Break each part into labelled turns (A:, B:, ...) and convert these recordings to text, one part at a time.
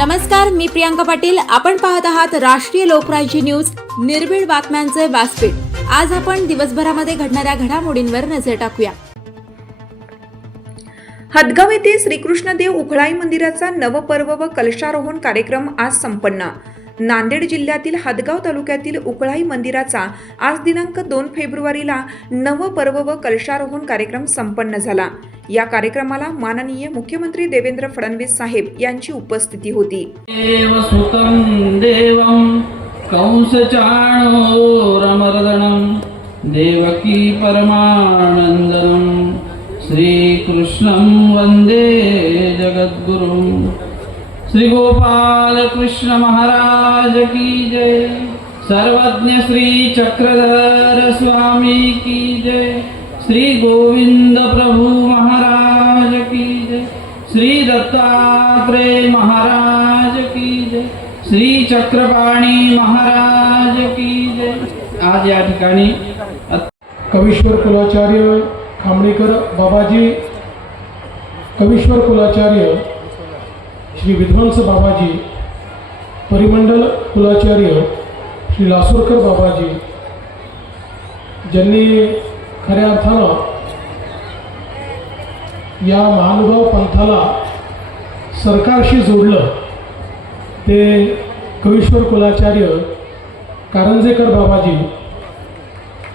A: नमस्कार मी प्रियांका पाटील. आपण पाहत आहात राष्ट्रीय लोकराज्य न्यूज. निर्भीड बातम्यांचे व्यासपीठ. आज आपण दिवसभरामध्ये घडणाऱ्या घडामोडींवर नजर टाकूया.
B: हदगाव येथे श्रीकृष्णदेव उखळाई मंदिराचा नवपर्व व कलशारोहण कार्यक्रम आज संपन्न. नांदेड जिल्ह्यातील हदगाव तालुक्यातील उकळाई मंदिराचा आज दिनांक दोन फेब्रुवारीला नवपर्व व कलशारोहण कार्यक्रम संपन्न झाला. या कार्यक्रमाला माननीय मुख्यमंत्री देवेंद्र फडणवीस साहेब यांची उपस्थिती होती.
C: देवकी परमानंदनम श्रीकृष्णं वंदे जगद्गुरुं श्री गोपाल कृष्ण महाराज की जय। सर्वज्ञ श्री चक्रधर स्वामी की जय। श्री गोविंद प्रभु महाराज की जय। श्री दत्तात्रेय महाराज की जय। श्री चक्रपाणी महाराज की जय। आज या ठिकाणी कविश्वर
D: कवीश्वर कुलाचार्य खामणेकर बाबाजी कवीश्वर कुलाचार्य श्री विध्वंस बाबाजी परिमंडल कुलाचार्य श्री लासूरकर बाबाजी ज्यांनी खऱ्या अर्थानं या महानुभाव पंथाला सरकारशी जोडलं ते कवीश्वर कुलाचार्य कारंजेकर बाबाजी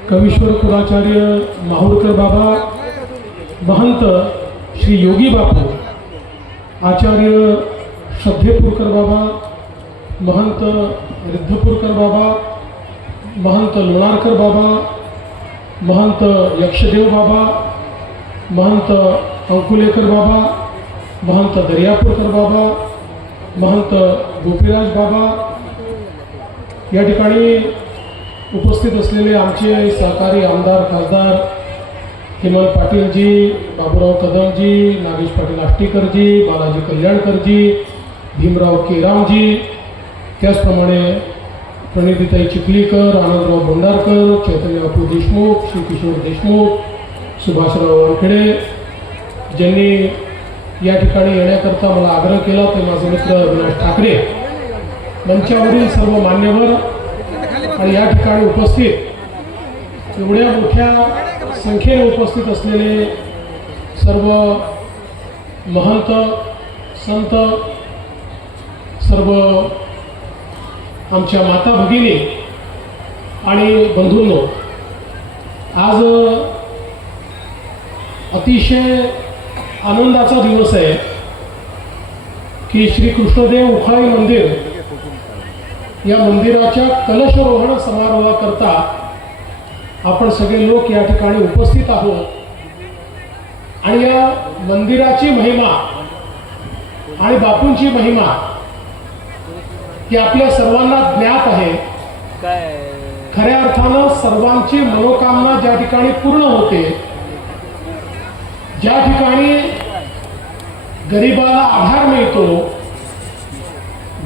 D: कवीश्वर कुलाचार्य माहुरकर बाबा महंत श्री योगी बापू आचार्य सभ्यपूरकर बाबा महंत रिद्धपूरकर बाबा महंत लोणारकर बाबा महंत यक्षदेव बाबा महंत अंकुलेकर बाबा महंत दर्यापूरकर बाबा महंत गोपीराज बाबा. या ठिकाणी उपस्थित असलेले आमचे सहकारी आमदार खासदार हेमंत पाटीलजी बाबूराव कदमजी नागेश पाटील आष्टीकरजी बालाजी कल्याणकरजी भीमराव केरामजी त्याचप्रमाणे प्रणितीताई चिखलीकर आनंदराव भंडारकर चैतन्य बापू देशमुख श्रीकिशोर देशमुख सुभाषराव वानखेडे. ज्यांनी या ठिकाणी येण्याकरता मला आग्रह केला ते माझे मित्र अविनाश ठाकरे. मंचावरील सर्व मान्यवर आणि या ठिकाणी उपस्थित एवढ्या मोठ्या संख्येने उपस्थित असलेले सर्व महंत संत सर्व आमच्या माता भगिनी आणि बंधूंनो आज अतिशय आनंदाचा दिवस आहे की श्री कृष्णदेव उखाळी मंदिर या मंदिराच्या कलशरोहण समारोहाकरता आपण सगळे लोक या ठिकाणी उपस्थित आहोत. आणि या मंदिराची महिमा आणि बापूंची महिमा ही आपल्या सर्वांना ज्ञात आहे. खऱ्या अर्थानं सर्वांची मनोकामना ज्या ठिकाणी पूर्ण होते ज्या ठिकाणी गरिबाला आधार मिळतो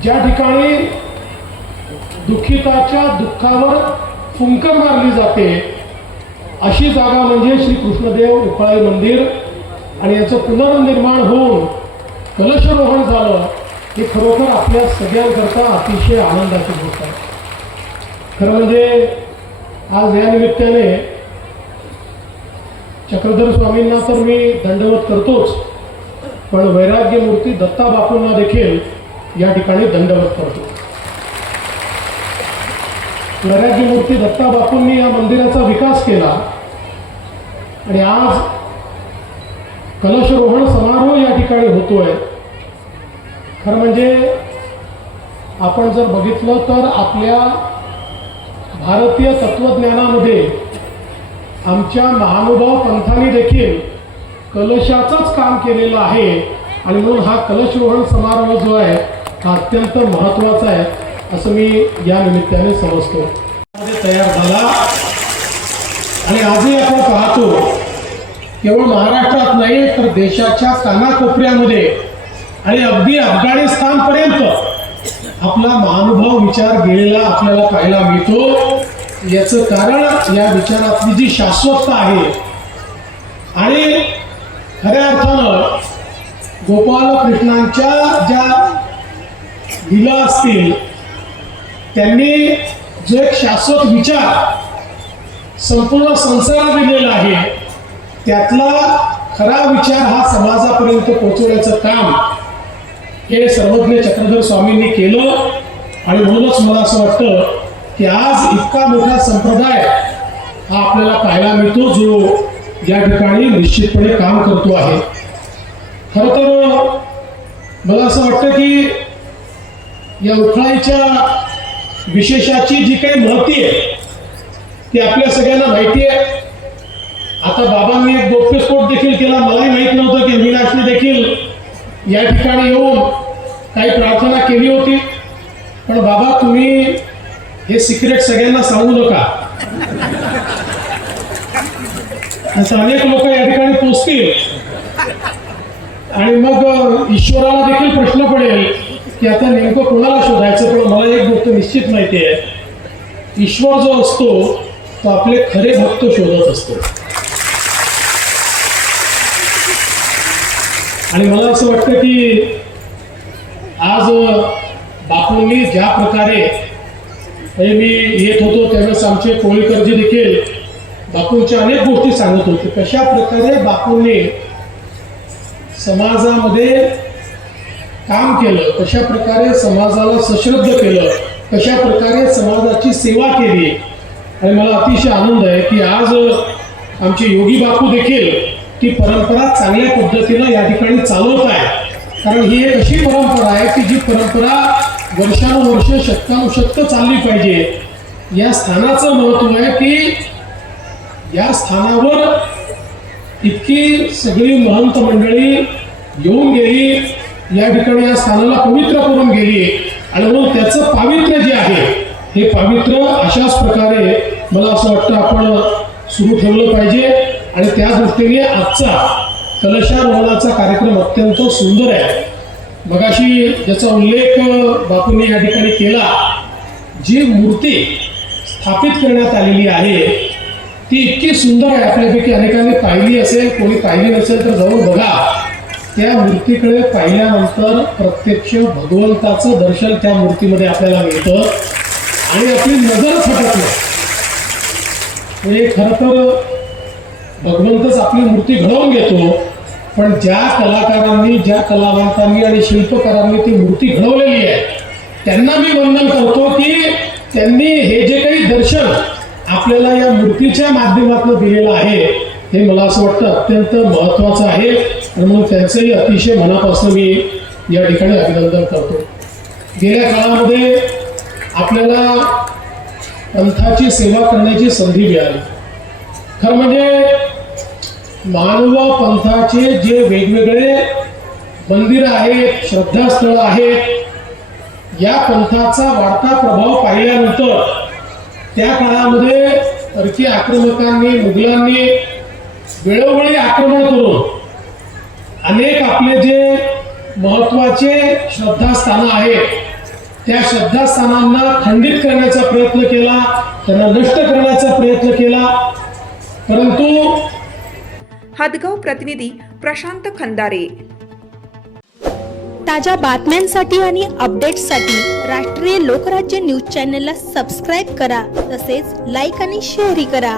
D: ज्या ठिकाणी दुःखिताच्या दुःखावर फुंकर मारली जाते अशी जागा म्हणजे श्री कृष्णदेव उकाळी मंदिर. आणि याचं पुनर्निर्माण होऊन कलशरोहण झालं. हे खरोखर आपल्या सगळ्यांकरता अतिशय आनंदाची गोष्ट आहे. खरं म्हणजे आज या निमित्ताने चक्रधर स्वामींना तर मी दंडवत करतोच पण वैराग्य मूर्ती दत्ता बापूंना देखील या ठिकाणी दंडवत करतो. वैराग्य मूर्ती दत्ता बापूंनी या मंदिराचा विकास केला आणि आज कलशरोहण समारोह या ठिकाणी होतोय. खरं म्हणजे आपण जर बघितलं तर आपल्या भारतीय तत्वज्ञानामध्ये आमच्या महानुभाव पंथांनी देखील कलशाचंच काम केलेलं आहे. आणि म्हणून हा कलशरोहण समारोह जो आहे हा अत्यंत महत्त्वाचा आहे असं मी या निमित्ताने समजतो. तयार झाला. आणि आजही आपण पाहतो केवळ महाराष्ट्रात नाही तर देशाच्या कानाकोपऱ्यामध्ये आणि अगदी अफगाणिस्तान पर्यंत आपला महानुभाव विचार गेलेला आपल्याला पाहायला मिळतो. याचं कारण या विचारातली जी शाश्वतता आहे आणि खऱ्या अर्थानं गोपालकृष्णांच्या ज्या लिला असतील त्यांनी जो एक शाश्वत विचार संपूर्ण संसारात दिलेला आहे त्यातला खरा विचार हा समाजापर्यंत पोहोचवण्याचं काम हे सर्वज्ञ चक्रधर स्वामींनी केलं आणि म्हणूनच मला असं वाटतं की आज इतका मोठा संप्रदाय हा आपल्याला पाहायला मिळतो जो या ठिकाणी निश्चितपणे काम करतो आहे. खरं तर मला असं वाटतं की या उखळाईच्या विशेषाची जी काही महती आहे ती आपल्या सगळ्यांना माहिती आहे. आता बाबांनी एक गोप्यस्फोट देखील केला. मलाही माहीत नव्हतं की अविनाशने देखील या ठिकाणी येऊन हे सिक्रेट सगळ्यांना सांगू नका. असं अनेक लोक या ठिकाणी पोचतील. आणि मग ईश्वराला देखील प्रश्न पडेल की आता नेमकं कोणाला शोधायचं? पण मला एक गोष्ट निश्चित माहिती आहे. ईश्वर जो असतो तो आपले खरे भक्त शोधत असतो. आणि मला असं वाटतं की आज बापूंनी ज्या प्रकारे आणि मी येत होतो त्यावेळेस आमचे कोळीकरजी देखील बापूंच्या अनेक गोष्टी सांगत होते. कशा प्रकारे बापूंनी समाजामध्ये काम केलं कशा प्रकारे समाजाला सश्रद्ध केलं कशा प्रकारे समाजाची सेवा केली आणि मला अतिशय आनंद आहे की आज आमचे योगी बापू देखील ती परंपरा चांगल्या पद्धतीनं या ठिकाणी चालवत आहे कारण ही एक अशी परंपरा आहे की जी परंपरा वर्षानुवर्ष शतकानुशतक चालली पाहिजे. या स्थानाचं महत्त्व आहे की या स्थानावर इतकी सगळी महंत मंडळी येऊन गेली. या ठिकाणी या स्थानाला पवित्र करून गेली. आणि म्हणून त्याचं पावित्र्य जे आहे हे पावित्र्य अशाच प्रकारे मला असं वाटतं आपण सुरू ठेवलं पाहिजे. आणि त्या दृष्टीने आजचा कलशारोहणाचा कार्यक्रम अत्यंत सुंदर आहे. मगाशी ज्याचा उल्लेख बापूंनी या ठिकाणी केला जी मूर्ती स्थापित करण्यात आलेली आहे ती इतकी सुंदर आहे. आपल्यापैकी अनेकांनी पाहिली असेल कोणी पाहिली नसेल तर जाऊन बघा. त्या मूर्तीकडे पाहिल्यानंतर प्रत्यक्ष भगवंताचं दर्शन त्या मूर्तीमध्ये आपल्याला मिळतं आणि आपली नजर फटत नाही. म्हणजे खरं तर भगवंतच आपली मूर्ती घडवून घेतो पण ज्या कलाकारांनी ज्या कलावंतांनी आणि शिल्पकारांनी ती मूर्ती घडवलेली आहे त्यांना मी वंदन करतो की त्यांनी हे जे काही दर्शन आपल्याला या मूर्तीच्या माध्यमातून दिलेलं आहे हे मला असं वाटतं अत्यंत महत्त्वाचं आहे. आणि म्हणून त्यांचंही अतिशय मनापासून मी या ठिकाणी अभिनंदन करतो. गेल्या काळामध्ये आपल्याला पंथाची सेवा करण्याची संधी मिळाली. खरं म्हणजे मानव पंथाचे जे वेगवेगळे मंदिर आहेत श्रद्धास्थळ आहेत या पंथाचा वाढता प्रभाव पाहिल्यानंतर त्या काळामध्ये टर्की आक्रमकांनी मुघलांनी वेळोवेळी आक्रमण करून अनेक आपले जे महत्त्वाचे श्रद्धास्थानं आहेत त्या श्रद्धास्थानांना खंडित करण्याचा प्रयत्न केला त्यांना नष्ट करण्याचा प्रयत्न केला. परंतु
B: हदगाव प्रतिनिधी प्रशांत खंदारे.
E: ताज्या बातम्यांसाठी आणि अपडेट्ससाठी राष्ट्रीय लोकराज्य न्यूज चॅनलला सबस्क्राईब करा तसेच लाईक आणि शेअरही करा.